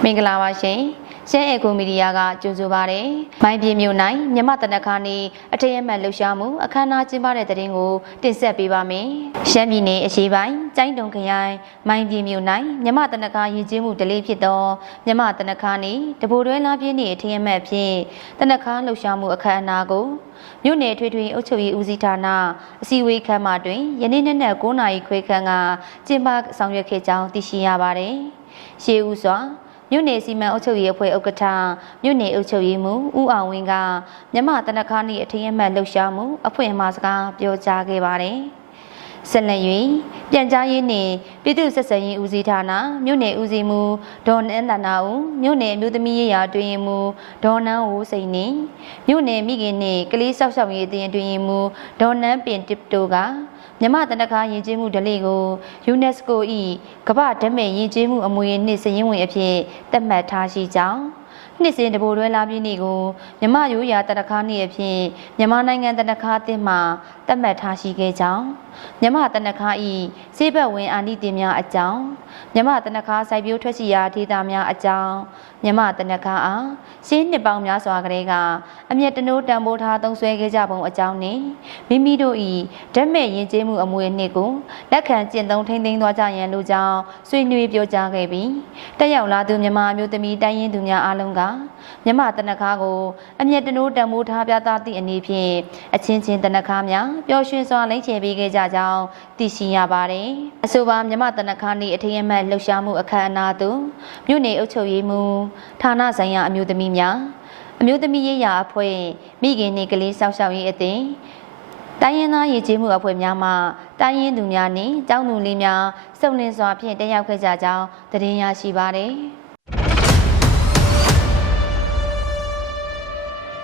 မင်္ဂလာပါရှင်ရှမ်းအေကိုမီဒီယာကကြိုဆိုပါရယ်မိုင်းပြမြို့နိုင်မြမတနခါနေအထက်ရမှတ်လှူရှာမှုအခမ်းအနားကျင်းပတဲ့တဲ့တင်ကိုတင်ဆက်ပေးပါမယ်ရှမ်းပြည်နယ်အရှေ့ပိုင်းကျိုင်းတုံခရိုင်မိုင်းပြမြို့နိုင်မြမတနခါရည်ကျင်းမှုဒလေးဖြစ်သောမြမတနခါနေတဘိုတွဲလားပြင်းနေအထက်ရမှတ်ဖြင့်တနခါလှူရှာမှုအခမ်းအနားကိုမြို့နယ်ထွေထွေအုပ်ချုပ်ရေးဦးစီးဌာနအစည်းအဝေးခန်းမတွင်ယနေ့နေ့နဲ့9နာရီခွဲခန့်ကကျင်းပဆောင်ရွက်ခဲ့ကြောင်းသိရှိရပါတယ်ရှေးဦးစွာ မြို့နယ်စီမံအုပ်ချုပ်ရေးအဖွဲ့ဥက္ကဋ္ဌမြို့နယ်အုပ်ချုပ်ရေးမှူးဦးအောင်ဝင်းကမြမတနခါနီအထင်အမှတ်လှုပ်ရှားမှုအဖွဲ့အမှာစကားပြောကြားခဲ့ပါတယ်။ ဆက်လက်၍ပြန်ကြားရေးနှင့်ပြည်သူ့ဆက်ဆံရေးဦးစီးဌာနမြို့နယ်ဦးစီးမှူးဒေါ်နန်းတနာဦးမြို့နယ်အမျိုးသမီးရေးရာတွင်ရင်မှူးဒေါ်နန်းဦးစိန်နှင့်မြို့နယ်မိခင်နှင့်ကလေးဆောက်ရှောက်ရေးအသင်းတွင်ရင်မှူးဒေါ်နန်းပင်တစ်တိုကမြမတနခါယဉ်ကျေးမှုဓလေ့ကို UNESCO ၏ကမ္ဘာဓာတ်မဲ့ယဉ်ကျေးမှုအမွေအနှစ်စည်ရင်းဝင်အဖြစ်သတ်မှတ်ထားရှိကြောင်း နှစ်စဉ်တဘိုတွဲလာပြည့်နေ့ကိုမြမရိုးရာတနခါနေ့အဖြစ်မြန်မာနိုင်ငံတနခါအသင်းမှသတ်မှတ်ထားရှိခဲ့ကြောင်းမြမတနခါ၏စေဘက်ဝင်အာနိတင်များအကြောင်းမြမတနခါစိုက်ပျိုးထွက်ရှိရာဒေသများအကြောင်းမြမတနခါအားရှင်းနှစ်ပေါင်းများစွာကလေးကအမျက်တနိုးတံပိုးထားသုံးဆွဲခဲ့ကြပုံအကြောင်းနှင့်မိမိတို့၏ဓာတ်မဲ့ယဉ်ကျေးမှုအမွေအနှစ်ကိုလက်ခံကျင့်သုံးထိန်းသိမ်းသွားကြရန်လိုကြောင်းဆွေးနွေးပြောကြားခဲ့ပြီးတက်ရောက်လာသူမြန်မာမျိုးသမီးတိုင်းရင်းသူများအားလုံးကမြမတနခါကိုအမျက်တနိုးတံပိုးထားပြသသည့်အနေဖြင့်အချင်းချင်းတနခါများပျော်ရွှင်စွာလိမ့်ချေပေးခဲ့ကြကြောင်းသိရှိရပါတယ်အဆိုပါမြမတနခါနေ့အထင်အမှတ်လှုပ်ရှားမှုအခမ်းအနားသို့မြို့နယ်အုပ်ချုပ်ရေးမှူးဌာနဆိုင်ရာအမျိုးသမီးများအမျိုးသမီးရေးရာအဖွဲ့မိခင်နေကလေးစောက်ရှောက်ရေးအသင်းတိုင်းရင်းသားရည်ကြီးမှုအဖွဲ့များမှတိုင်းရင်းသူများနှင့်ကျောင်းသူလေးများစုံလင်စွာဖြင့်တက်ရောက်ခဲ့ကြကြောင်းသတင်းရရှိပါသည်။